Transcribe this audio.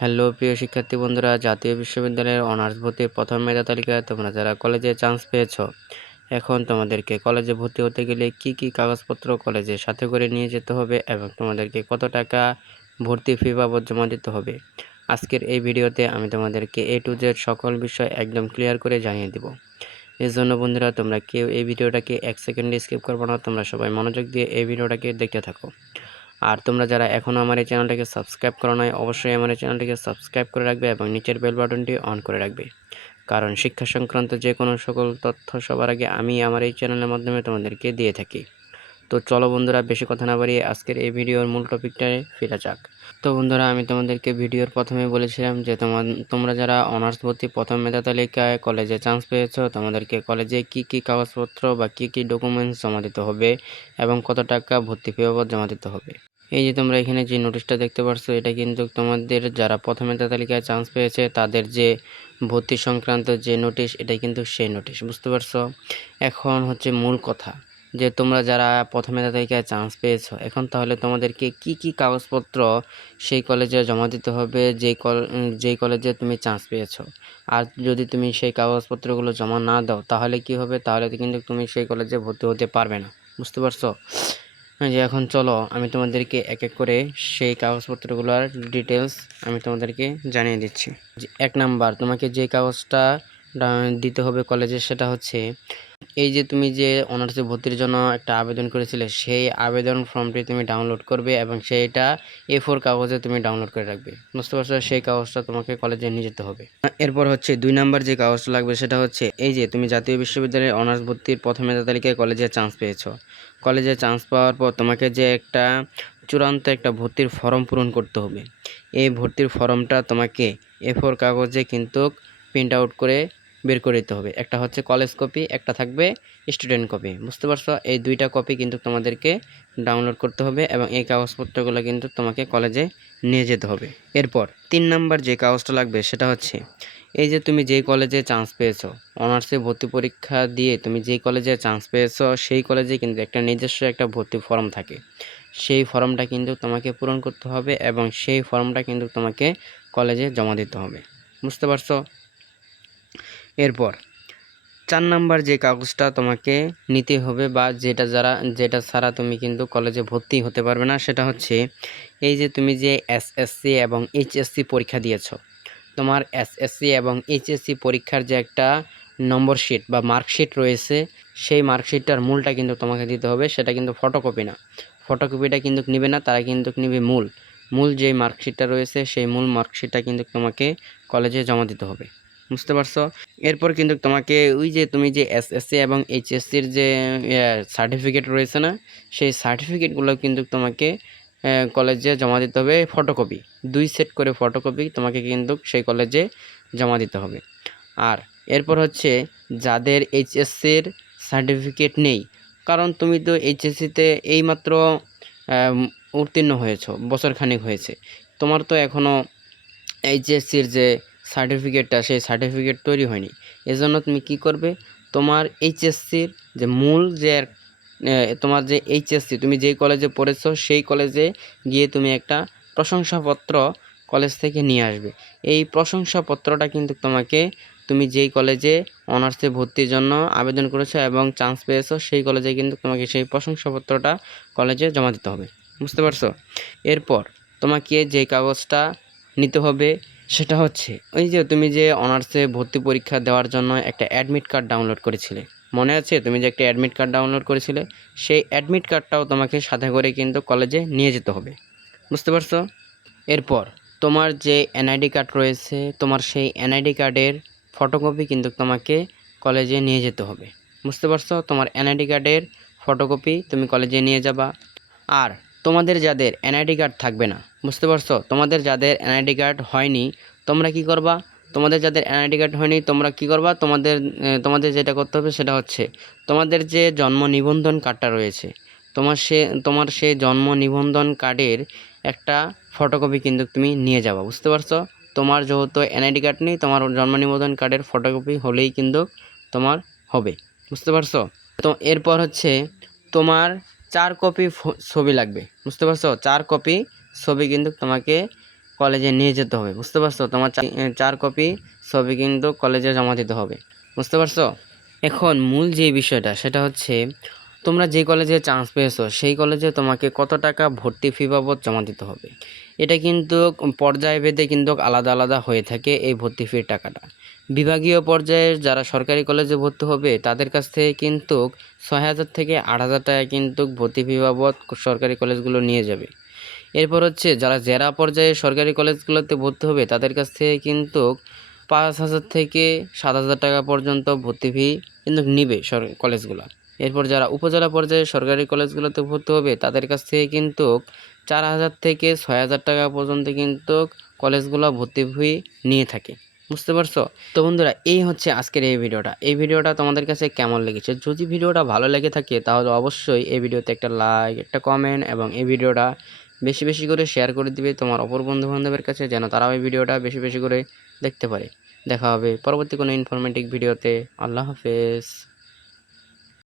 Hello প্রিয় শিক্ষার্থী বন্ধুরা, জাতীয় বিশ্ববিদ্যালয়ের অনার্স ভর্তির প্রথম মেধা তালিকায় তোমরা যারা কলেজে চান্স পেয়েছো, এখন তোমাদেরকে কলেজে ভর্তি হতে গেলে কি কি কাগজপত্র কলেজে সাথে করে নিয়ে যেতে হবে এবং তোমাদেরকে কত টাকা ভর্তি ফি বাবদ জমা দিতে হবে। আজকের এই ভিডিওতে আমি তোমাদেরকে A to Z সকল বিষয় একদম ক্লিয়ার করে জানিয়ে দেব। এর জন্য বন্ধুরা, তোমরা কেউ এই ভিডিওটাকে 1 সেকেন্ডে স্কিপ করবে না, তোমরা সবাই মনোযোগ দিয়ে এই ভিডিওটাকে দেখতে থাকো। আর তোমরা যারা এখনও আমার এই চ্যানেলটাকে সাবস্ক্রাইব করো নাই, অবশ্যই আমার এই চ্যানেলটিকে সাবস্ক্রাইব করে রাখবে এবং নিচের বেল বাটনটি অন করে রাখবে, কারণ শিক্ষা সংক্রান্ত যে কোনো সকল তথ্য সবার আগে আমি আমার এই চ্যানেলের মাধ্যমে তোমাদেরকে দিয়ে থাকি। তো চলো বন্ধুরা, বেশি কথা না বাড়িয়ে আজকের এই ভিডিওর মূল টপিকটায় ফিরে যাক। তো বন্ধুরা, আমি তোমাদেরকে ভিডিওর প্রথমে বলেছিলাম যে তোমরা যারা অনার্স ভর্তি প্রথম মেধা তালিকায় কলেজে চান্স পেয়েছো, তোমাদেরকে কলেজে কি কি কাগজপত্র বা কি কি ডকুমেন্টস জমা দিতে হবে এবং কত টাকা ভর্তি ফি বাবদ জমা দিতে হবে। এই যে তোমরা এখানে যে নোটিশটা দেখতে পাচ্ছ, এটা কিন্তু তোমাদের যারা প্রথম মেধা তালিকায় চান্স পেয়েছে তাদের যে ভর্তি সংক্রান্ত যে নোটিশ, এটাই কিন্তু সেই নোটিশ, বুঝতে পারছো। এখন হচ্ছে মূল কথা, যে তোমরা যারা প্রথম মেধা তালিকায় চান্স পেয়েছো, এখন তাহলে তোমাদেরকে কি কি কাগজপত্র সেই কলেজে জমা দিতে হবে যেই কলেজে তুমি চান্স পেয়েছো। আর যদি তুমি সেই কাগজপত্রগুলো জমা না দাও তাহলে কি হবে, তাহলে কিন্তু তুমি সেই কলেজে ভর্তি হতে পারবে না, বুঝতে পারছো। যে এখন চলো আমি তোমাদেরকে এক এক করে সেই কাগজপত্রগুলোর ডিটেলস আমি তোমাদেরকে জানিয়ে দিচ্ছি। যে 1 নাম্বার, তোমাকে যে কাগজটা দিতে হবে কলেজে সেটা হচ্ছে, এই যে তুমি যে অনার্সে ভর্তির জন্য একটা আবেদন করেছিলে, সেই আবেদন ফর্মটি তুমি ডাউনলোড করবে এবং সেইটা A4 কাগজে তুমি ডাউনলোড করে রাখবে, বুঝতে পারছো। সেই কাগজটা তোমাকে কলেজে নিয়ে যেতে হবে। এরপর হচ্ছে 2 নাম্বার যে কাগজটা লাগবে সেটা হচ্ছে, এই যে তুমি জাতীয় বিশ্ববিদ্যালয়ের অনার্স ভর্তির প্রথম মেধা তালিকায় কলেজে চান্স পেয়েছো। কলেজে চান্স পাওয়ার পর তোমাকে যে একটা চূড়ান্ত একটা ভর্তির ফর্ম পূরণ করতে হবে। এই ভর্তির ফর্মটা তোমাকে A4 কাগজে কিন্তু প্রিন্ট আউট করে বের করে দিতে হবে। একটা হচ্ছে কলেজ কপি, একটা থাকবে স্টুডেন্ট কপি, বুঝতে পারছো। এই 2টা কপি কিন্তু তোমাদেরকে ডাউনলোড করতে হবে এবং এই কাগজপত্রগুলো কিন্তু তোমাকে কলেজে নিয়ে যেতে হবে। এরপর 3 নাম্বার যে কাগজটা লাগবে সেটা হচ্ছে, এই যে তুমি যেই কলেজে চান্স পেয়েছো, অনার্সে ভর্তি পরীক্ষা দিয়ে তুমি যেই কলেজে চান্স পেয়েছো, সেই কলেজে কিন্তু একটা নিজস্ব একটা ভর্তি ফর্ম থাকে। সেই ফর্মটা কিন্তু তোমাকে পূরণ করতে হবে এবং সেই ফর্মটা কিন্তু তোমাকে কলেজে জমা দিতে হবে, বুঝতে পারছো। এরপর 4 নাম্বার যে কাগজটা তোমাকে নিতে হবে বা যেটা ছাড়া তুমি কিন্তু কলেজে ভর্তি হতে পারবে না, সেটা হচ্ছে, এই যে তুমি যে এসএসসি এবং এইচএসসি পরীক্ষা দিয়েছো, তোমার এসএসসি এবং এইচএসসি পরীক্ষার যে একটা নম্বর শিট বা মার্কশিট রয়েছে, সেই মার্কশিটটার মূলটা কিন্তু তোমাকে দিতে হবে। সেটা কিন্তু ফটোকপি না, ফটোকপিটা কিন্তু নেবে না, তারা কিন্তু নেবে মূল যে মার্কশিটটা রয়েছে, সেই মূল মার্কশিটটা কিন্তু তোমাকে কলেজে জমা দিতে হবে, বুঝতে পারছো। এরপর কিন্তু তোমাকে ওই যে তুমি যে এসএসসি এবং এইচএসসির যে সার্টিফিকেট রয়েছে না, সেই সার্টিফিকেটগুলো কিন্তু তোমাকে কলেজে জমা দিতে হবে ফটোকপি। 2 সেট করে ফটোকপি তোমাকে কিন্তু সেই কলেজে জমা দিতে হবে। আর এরপর হচ্ছে, যাদের এইচএসসির সার্টিফিকেট নেই, কারণ তুমি তো এইচএসসিতে এইমাত্র উত্তীর্ণ হয়েছো, বছরখানেক হয়েছে, তোমার তো এখনও এইচএসসির যে সার্টিফিকেটটা, সেই সার্টিফিকেট তৈরি হয়নি। এজন্য তুমি কি করবে, তোমার এইচএসসির যে মূল যে তোমার যে এইচএসসি তুমি যেই কলেজে পড়েছো, সেই কলেজে গিয়ে তুমি একটা প্রশংসাপত্র কলেজ থেকে নিয়ে আসবে। এই প্রশংসাপত্রটা কিন্তু তোমাকে, তুমি যেই কলেজে অনার্সে ভর্তির জন্য আবেদন করেছো এবং চান্স পেয়েছো, সেই কলেজে কিন্তু তোমাকে সেই প্রশংসাপত্রটা কলেজে জমা দিতে হবে, বুঝতে পারছো। এরপর তোমাকে যে কাগজটা নিতে হবে সেটা হচ্ছে, ওই যে তুমি যে অনার্সে ভর্তি পরীক্ষা দেওয়ার জন্য একটা অ্যাডমিট কার্ড ডাউনলোড করেছিলে, মনে আছে তুমি যে একটা অ্যাডমিট কার্ড ডাউনলোড করেছিলে, সেই অ্যাডমিট কার্ডটাও তোমাকে সাথে করে কিন্তু কলেজে নিয়ে যেতে হবে, বুঝতে পারছো। এরপর তোমার যে এনআইডি কার্ড রয়েছে, তোমার সেই এনআইডি কার্ডের ফটোকপি কিন্তু তোমাকে কলেজে নিয়ে যেতে হবে, বুঝতে পারছো। তোমার এনআইডি কার্ডের ফটোকপি তুমি কলেজে নিয়ে যাবা। আর তোমাদের যাদের এনআইডি কার্ড থাকবে না, বুঝতে পারছো, তোমাদের যাদের এনআইডি কার্ড হয়নি, তোমরা কি করবা, তোমাদের যাদের এনআইডি কার্ড হয়নি তোমরা কি করবা, তোমাদের যেটা করতে হবে সেটা হচ্ছে, তোমাদের যে জন্ম নিবন্ধন কার্ডটা রয়েছে, তোমার সেই জন্ম নিবন্ধন কার্ডের একটা ফটোকপি কিন্তু তুমি নিয়ে যাবা, বুঝতে পারছো। তোমার যেহেতু এনআইডি কার্ড নেই, তোমার জন্ম নিবন্ধন কার্ডের ফটোকপি হলেই কিন্তু তোমার হবে, বুঝতে পারছো। তো এরপর হচ্ছে, তোমার 4 কপি ছবি লাগবে, বুঝতে পারছো। 4 কপি ছবি কিন্তু তোমাকে কলেজে নিয়ে যেতে হবে, বুঝতে পারছো? তোমার 4 কপি ছবি কিন্তু কলেজে জমা দিতে হবে, বুঝতে পারছো? এখন মূল যে বিষয়টা সেটা হচ্ছে তোমরা যে কলেজে চান্স পেয়েছো সেই কলেজে তোমাকে কত টাকা ভর্তি ফি বাবদ জমা দিতে হবে। এটা কিন্তু পর্যায়ভেদে কিন্তু আলাদা আলাদা হয়ে থাকে এই ভর্তি ফির টাকাটা। বিভাগীয় পর্যায়ে যারা সরকারি কলেজে ভর্তি হবে তাদের কাছ থেকে কিন্তু 6,000 থেকে 8,000 টাকা কিন্তু ভর্তি ফি বাবদ সরকারি কলেজগুলো নিয়ে যাবে। এরপর হচ্ছে যারা জেলা পর্যায়ে সরকারি কলেজগুলোতে ভর্তি হবে তাদের কাছ থেকে কিন্তু 5,000 থেকে 7,000 টাকা পর্যন্ত ভর্তি ফি কিন্তু নিবে কলেজগুলো। এরপর যারা উপজেলা পর্যায়ে সরকারি কলেজগুলোতে ভর্তি হবে তাদের কাছ থেকে কিন্তু 4,000 থেকে 6,000 টাকা পর্যন্ত কিন্তু কলেজগুলো ভর্তি ফি নিয়ে থাকে, বুঝতে পারছো? তো বন্ধুরা, এই হচ্ছে আজকের এই ভিডিওটা তোমাদের কাছে কেমন লেগেছে? যদি ভিডিওটা ভালো লেগে থাকে তাহলে অবশ্যই এই ভিডিওতে একটা লাইক, একটা কমেন্ট এবং এই ভিডিওটা বেশি বেশি করে শেয়ার করে দিবে তোমার অপর বন্ধু বান্ধবের কাছে, যেন তারাও এই ভিডিওটা বেশি বেশি করে দেখতে পারে। দেখা হবে পরবর্তী কোনো ইনফরমেটিভ ভিডিওতে। আল্লাহ হাফেজ।